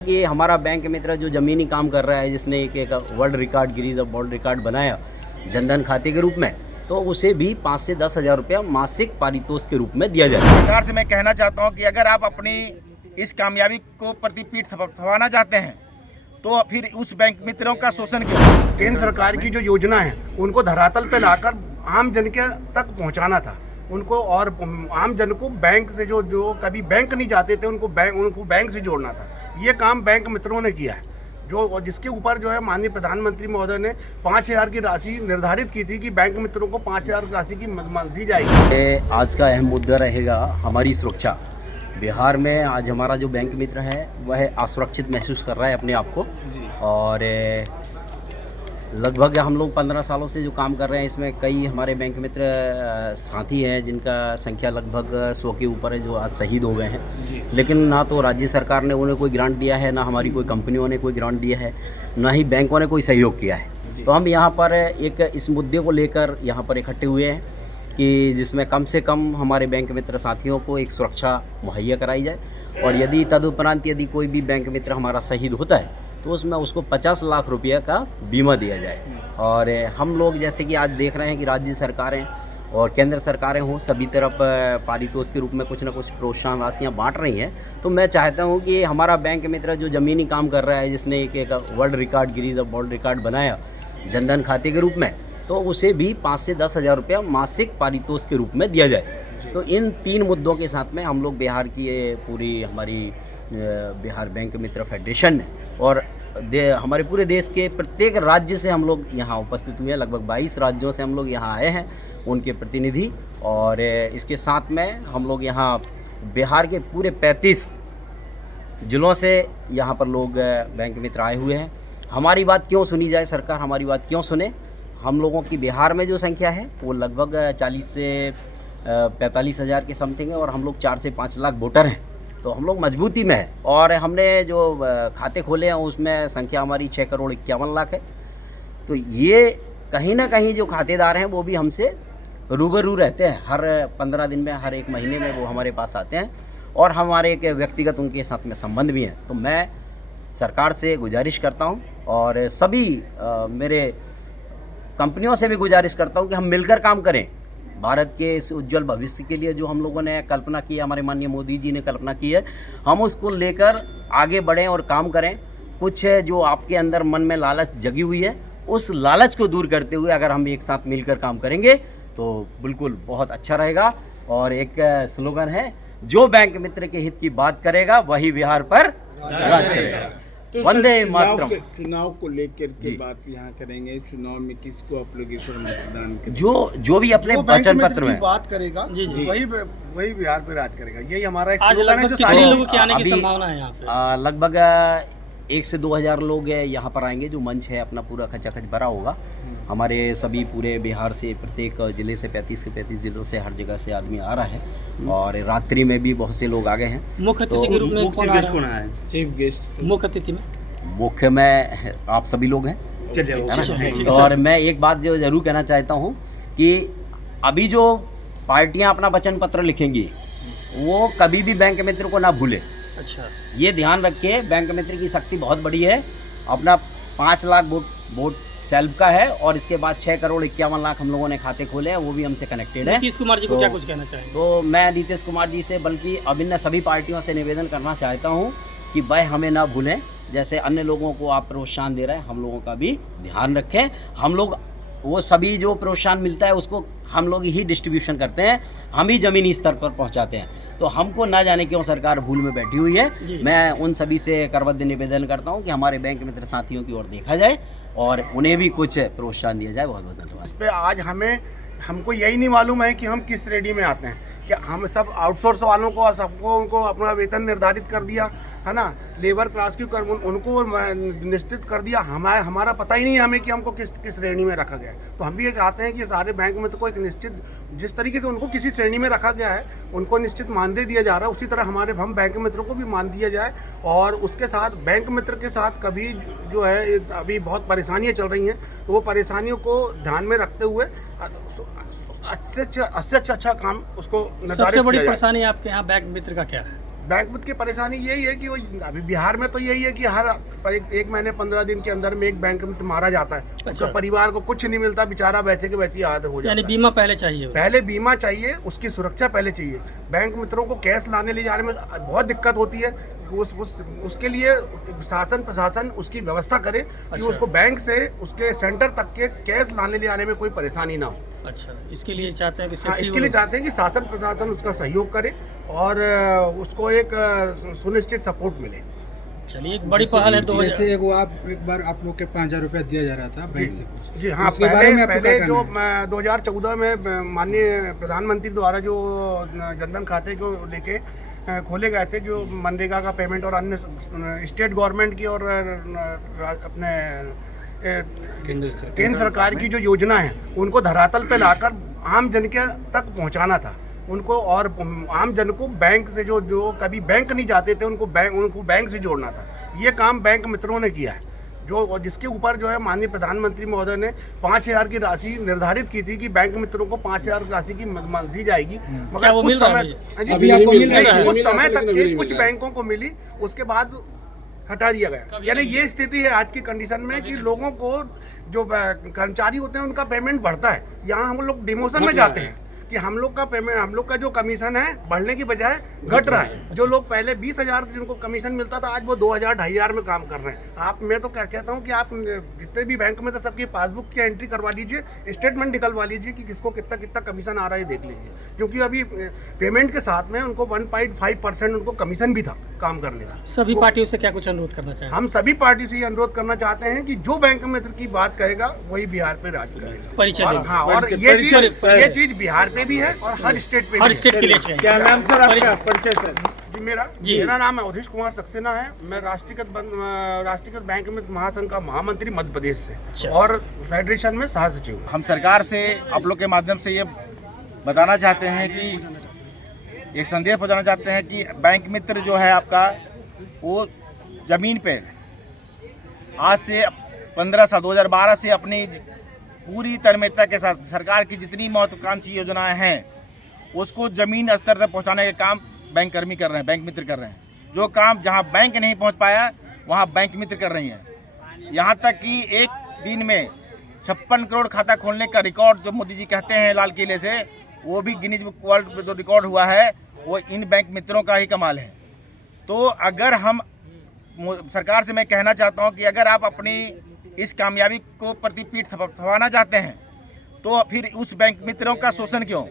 कि हमारा बैंक मित्र जो ज़मीनी काम कर रहा है, जिसने एक world record Guinness world record बनाया जनधन खाते के रूप में, तो उसे भी 5 से 10 हज़ार रुपया मासिक पारितोषिक के रूप में दिया जाए। सरकार से मैं कहना चाहता हूं कि अगर आप अपनी इस कामयाबी को प्रतिपीठ थपथपाना चाहते हैं तो फिर उस बैंक मित्रों का शोषण क्यों? केंद्र सरकार की जो योजना है उनको धरातल पे लाकर आम जन के तक पहुंचाना था उनको, और आम जन को बैंक से जो कभी बैंक नहीं जाते थे उनको बैंक से जोड़ना था। ये काम बैंक मित्रों ने किया है, जो जिसके ऊपर जो है माननीय प्रधानमंत्री महोदय ने 5,000 की राशि निर्धारित की थी कि बैंक मित्रों को 5,000 की राशि की दी जाएगी। आज का अहम मुद्दा रहेगा हमारी सुरक्षा। बिहार में आज हमारा जो बैंक मित्र है वह असुरक्षित महसूस कर रहा है अपने आप को, और लगभग हम लोग 15 सालों से जो काम कर रहे हैं, इसमें कई हमारे बैंक मित्र साथी हैं जिनका संख्या लगभग 100 के ऊपर है, जो आज शहीद हो गए हैं। लेकिन ना तो राज्य सरकार ने उन्हें कोई ग्रांट दिया है, ना हमारी कोई कंपनियों ने कोई ग्रांट दिया है, ना ही बैंकों ने कोई सहयोग किया है। तो हम यहाँ पर एक इस मुद्दे को लेकर यहाँ पर इकट्ठे हुए हैं कि जिसमें कम से कम हमारे बैंक मित्र साथियों को एक सुरक्षा मुहैया कराई जाए, और यदि तदुपरांत यदि कोई भी बैंक मित्र हमारा शहीद होता है तो उसमें उसको 50 लाख रुपये का बीमा दिया जाए। और हम लोग जैसे कि आज देख रहे हैं कि राज्य सरकारें और केंद्र सरकारें हों, सभी तरफ पारितोषिक के रूप में कुछ ना कुछ प्रोत्साहन राशियाँ बांट रही हैं। तो मैं चाहता हूं कि हमारा बैंक मित्र जो ज़मीनी काम कर रहा है, जिसने एक world record Guinness world record बनाया जनधन खाते के रूप में, तो उसे भी 5 से 10 हज़ार रुपया मासिक पारितोषिक के रूप में दिया जाए। तो इन 3 मुद्दों के साथ में हम लोग बिहार की ये पूरी हमारी बिहार बैंक मित्र फेडरेशन है, और हमारे पूरे देश के प्रत्येक राज्य से हम लोग यहाँ उपस्थित हुए हैं। लगभग 22 राज्यों से हम लोग यहाँ आए हैं, उनके प्रतिनिधि, और इसके साथ में हम लोग यहाँ बिहार के पूरे 35 जिलों से यहाँ पर लोग बैंक मित्र आए हुए हैं। हमारी बात क्यों सुनी जाए, सरकार हमारी बात क्यों सुने? हम लोगों की बिहार में जो संख्या है वो लगभग 40 से 45 हज़ार के समथिंग है, और हम लोग 4 से 5 लाख वोटर हैं। तो हम लोग मजबूती में है, और हमने जो खाते खोले हैं उसमें संख्या हमारी 6 करोड़ 51 लाख है। तो ये कहीं ना कहीं जो खातेदार हैं वो भी हमसे रूबरू रहते हैं, हर 15 दिन में, हर 1 महीने में वो हमारे पास आते हैं, और हमारे एक व्यक्तिगत उनके साथ में संबंध भी हैं। तो मैं सरकार से गुजारिश करता हूं, और सभी मेरे कंपनियों से भी गुजारिश करता हूं कि हम मिलकर काम करें। भारत के इस उज्जवल भविष्य के लिए जो हम लोगों ने कल्पना की है, हमारे माननीय मोदी जी ने कल्पना की है, हम उसको लेकर आगे बढ़ें और काम करें। कुछ जो आपके अंदर मन में लालच जगी हुई है, उस लालच को दूर करते हुए अगर हम एक साथ मिलकर काम करेंगे तो बिल्कुल बहुत अच्छा रहेगा। और एक स्लोगन है, जो बैंक मित्र के हित की बात करेगा वही बिहार पर राज करेगा। तो वंदे मातरम। चुनाव को लेकर के बात यहाँ करेंगे। चुनाव में किसको आप लोग इस बार मतदान करेंगे? जो भी अपने वचन पत्र में बात करेगा वही बिहार पे राज करेगा। यही हमारा एक स्लोगन है जो कितने लोगों की आने की संभावना है यहाँ पे? लगभग 1 से 2 हज़ार लोग यहाँ पर आएंगे। जो मंच है अपना पूरा खचाखच भरा होगा। हमारे सभी पूरे बिहार से प्रत्येक जिले से 35 जिलों से हर जगह से आदमी आ रहा है, और रात्रि में भी बहुत से लोग आ गए हैं। मुख्य अतिथि के रूप में कौन आ रहा है? चीफ गेस्ट मुख्य अतिथि में मुख्य में आप सभी लोग हैं, है ना? और मैं एक बात जो जरूर कहना चाहता हूँ कि अभी जो पार्टियां अपना वचन पत्र लिखेंगी वो कभी भी बैंक मित्र को ना भूले। अच्छा, ये ध्यान रखिए, बैंक मित्र की शक्ति बहुत बड़ी है। अपना 5 लाख वोट सेल्फ का है, और इसके बाद 6 करोड़ 51 लाख हम लोगों ने खाते खोले हैं, वो भी हमसे कनेक्टेड है। नीतीश कुमार जी को क्या कुछ कहना चाहेंगे? तो मैं नीतीश कुमार जी से, बल्कि अब इन सभी पार्टियों से निवेदन करना चाहता हूँ कि भाई हमें ना भूलें। जैसे अन्य लोगों को आप प्रोत्साहन दे रहे हैं, हम लोगों का भी ध्यान रखें। हम लोग वो सभी जो प्रोत्साहन मिलता है उसको हम लोग ही डिस्ट्रीब्यूशन करते हैं, हम ही ज़मीनी स्तर पर पहुंचाते हैं। तो हमको ना जाने क्यों सरकार भूल में बैठी हुई है। मैं उन सभी से करबद्ध निवेदन करता हूं कि हमारे बैंक मित्र साथियों की ओर देखा जाए और उन्हें भी कुछ प्रोत्साहन दिया जाए। बहुत बहुत धन्यवाद। इस पे आज हमको यही नहीं मालूम है कि हम किस श्रेणी में आते हैं। क्या हम सब आउटसोर्स वालों को, सबको उनको अपना वेतन निर्धारित कर दिया है ना, लेबर क्लास की उनको निश्चित कर दिया। हमारा पता ही नहीं है हमें कि हमको किस श्रेणी में रखा गया है। तो हम भी ये चाहते हैं कि सारे बैंक मित्र को एक निश्चित, जिस तरीके से उनको किसी श्रेणी में रखा गया है उनको निश्चित मानदेय दिया जा रहा है, उसी तरह हम बैंक मित्रों को भी मान दिया जाए। और उसके साथ बैंक मित्र के साथ कभी जो है अभी बहुत परेशानियाँ चल रही हैं, तो वो परेशानियों को ध्यान में रखते हुए अच्छे अच्छा काम उसको निर्धारित सबसे बड़ी किया जाए। परेशानी आपके यहाँ बैंक मित्र का क्या है? बैंक मित्र की परेशानी यही है कि वो अभी बिहार में तो यही है कि हर एक महीने 15 दिन के अंदर में एक बैंक मित्र मारा जाता है। अच्छा। उसका परिवार को कुछ नहीं मिलता, बेचारा वैसे के वैसे ही हालत हो जाता यानी है। बीमा पहले चाहिए हो। पहले बीमा चाहिए, उसकी सुरक्षा पहले चाहिए। बैंक मित्रों को कैश लाने ले जाने में बहुत दिक्कत होती है। उसके लिए शासन प्रशासन उसकी व्यवस्था करे कि अच्छा। उसको बैंक से उसके सेंटर तक के कैश लाने ले जाने में कोई परेशानी ना हो। अच्छा, इसके लिए चाहते हैं कि हाँ, safety इसके लिए हो। चाहते हैं कि शासन प्रशासन उसका सहयोग करे और उसको एक सुनिश्चित सपोर्ट मिले। चलिए, एक बड़ी पहल है। जैसे एक बार आप लोग के 5,000 रुपया दिया जा रहा था बैंक से कुछ। जी हाँ, उसके बारे में आपको पहले क्या जो कहना है? 2014 में माननीय प्रधानमंत्री द्वारा जो जनधन खाते को लेके खोले गए थे, जो मनरेगा का पेमेंट और अन्य स्टेट गवर्नमेंट की और अपने केंद्र सरकार की जो योजना है उनको धरातल पे लाकर आम जन के तक पहुंचाना था उनको, और आम जन को बैंक से जो कभी बैंक नहीं जाते थे उनको बैंक से जोड़ना था। ये काम बैंक मित्रों ने किया है, जो जिसके ऊपर जो है माननीय प्रधानमंत्री महोदय ने 5,000 की राशि निर्धारित की थी कि बैंक मित्रों को 5,000 की राशि की दी जाएगी, मगर वो कुछ मिल रहा समय है? अभी आपको मिल रहा है? कुछ समय तक के कुछ बैंकों को मिली, उसके बाद हटा दिया गया। यानी ये स्थिति है आज की कंडीशन में कि लोगों को जो कर्मचारी होते हैं उनका पेमेंट बढ़ता है, यहाँ हम लोग डिमोशन में जाते हैं कि हम लोग का पेमेंट, हम लोग का जो कमीशन है बढ़ने की बजाय घट रहा है। जो लोग पहले 20,000 जिनको कमीशन मिलता था आज वो 2,000 2,500 में काम कर रहे हैं। मैं तो क्या कहता हूँ कि आप जितने भी बैंक में तो सबकी पासबुक की एंट्री करवा लीजिए, स्टेटमेंट निकलवा लीजिए कि किसको कितना कितना कमीशन आ रहा है देख लीजिए, क्योंकि अभी पेमेंट के साथ में उनको 1.5% उनको कमीशन भी था काम करने का। सभी पार्टियों से क्या कुछ अनुरोध करना चाहेंगे? हम सभी पार्टी से ये अनुरोध करना चाहते हैं कि जो बैंक मित्र की बात करेगा वही बिहार पे राज करेगा। परिचय और देंगे। हाँ, और ये चीज बिहार पे भी है और हर स्टेट पे हर भी स्टेट है। के लिए चाहिए। क्या नाम सर आपका? परिचय सर। जी, मेरा नाम है अवधेश कुमार सक्सेना है। मैं राष्ट्रीयकृत बैंक मित्र महासंघ का महामंत्री मध्य प्रदेश से और फेडरेशन में सह सचिव हूं। हम सरकार से आप लोग के माध्यम से ये बताना चाहते हैं कि एक संदेश पहुंचाना चाहते हैं कि बैंक मित्र जो है आपका वो ज़मीन पे आज से 15 साल 2012 से अपनी पूरी तन्मयता के साथ सरकार की जितनी महत्वाकांक्षी योजनाएं हैं उसको ज़मीन स्तर तक पहुंचाने का काम बैंक कर्मी कर रहे हैं, बैंक मित्र कर रहे हैं। जो काम जहां बैंक नहीं पहुंच पाया वहां बैंक मित्र कर रही हैं। यहां तक कि एक दिन में 56 करोड़ खाता खोलने का रिकॉर्ड जो मोदी जी कहते हैं लाल किले से, वो भी गिनीज बुक वर्ल्ड में जो रिकॉर्ड हुआ है वो इन बैंक मित्रों का ही कमाल है। तो अगर हम सरकार से मैं कहना चाहता हूं कि अगर आप अपनी इस कामयाबी को प्रति पीठ थपथपाना चाहते हैं तो फिर उस बैंक मित्रों का शोषण क्यों?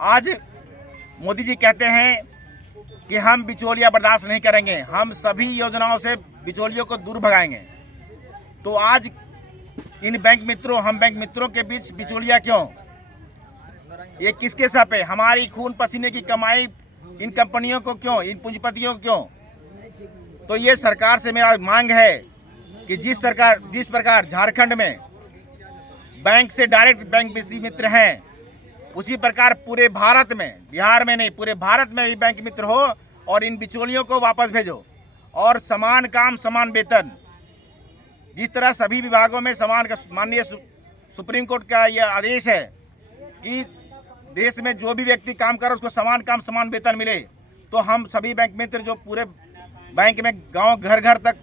आज मोदी जी कहते हैं कि हम बिचौलिया बर्दाश्त नहीं करेंगे, हम सभी योजनाओं से बिचौलियों को दूर भगाएंगे। तो आज इन बैंक मित्रों, हम बैंक मित्रों के बीच बिचौलिया क्यों? ये किसके सर पे? हमारी खून पसीने की कमाई इन कंपनियों को क्यों, इन पूंजीपतियों को क्यों? तो ये सरकार से मेरा मांग है कि जिस प्रकार झारखंड में बैंक से डायरेक्ट बैंक बिसी मित्र हैं, उसी प्रकार पूरे भारत में, बिहार में नहीं पूरे भारत में भी बैंक मित्र हो और इन बिचौलियों को वापस भेजो और समान काम समान वेतन, जिस तरह सभी विभागों में समान, माननीय सुप्रीम कोर्ट का यह आदेश है कि देश में जो भी व्यक्ति काम करे उसको समान काम समान वेतन मिले। तो हम सभी बैंक मित्र जो पूरे बैंक में गांव घर घर तक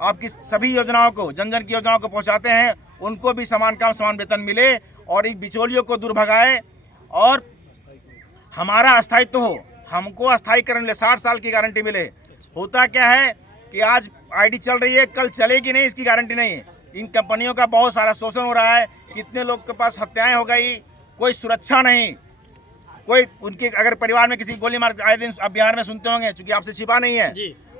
आपकी सभी योजनाओं को, जन जन की योजनाओं को पहुंचाते हैं, उनको भी समान काम समान वेतन मिले और इन बिचौलियों को दूर भगाए और हमारा अस्थायित्व हो, हमको अस्थायीकरण मिले, 60 साल की गारंटी मिले। होता क्या है कि आज आईडी चल रही है, कल चलेगी नहीं, इसकी गारंटी नहीं है। इन कंपनियों का बहुत सारा शोषण हो रहा है, कितने लोग के पास हत्याएं हो गई, कोई सुरक्षा नहीं, कोई उनके अगर परिवार में किसी गोली मार, आए दिन अब बिहार में सुनते होंगे, चूंकि आपसे छिपा नहीं है,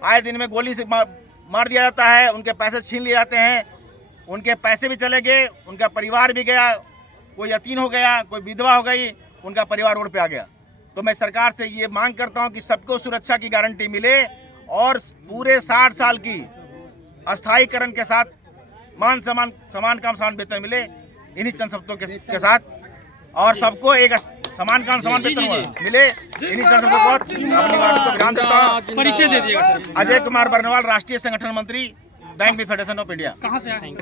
आए दिन में गोली से मार दिया जाता है, उनके पैसे छीन लिए जाते हैं, उनके पैसे भी चले गए, उनका परिवार भी गया, कोई यतीम हो गया, कोई विधवा हो गई, उनका परिवार रोड पे आ गया। तो मैं सरकार से ये मांग करता हूं कि सबको सुरक्षा की गारंटी मिले और पूरे 60 साल की अस्थायीकरण के साथ समान काम समान वेतन मिले इन्हीं चंद शब्दों के साथ, और सबको एक समान काम समान वेतन मिले इन्हीं चंद शब्दों को अपनी बात को विराम देता हूं। परिचय दे दिएगा सर। अजय कुमार बर्नवाल, राष्ट्रीय संगठन मंत्री, बैंक फेडरेशन ऑफ इंडिया। कहाँ से आए हैं?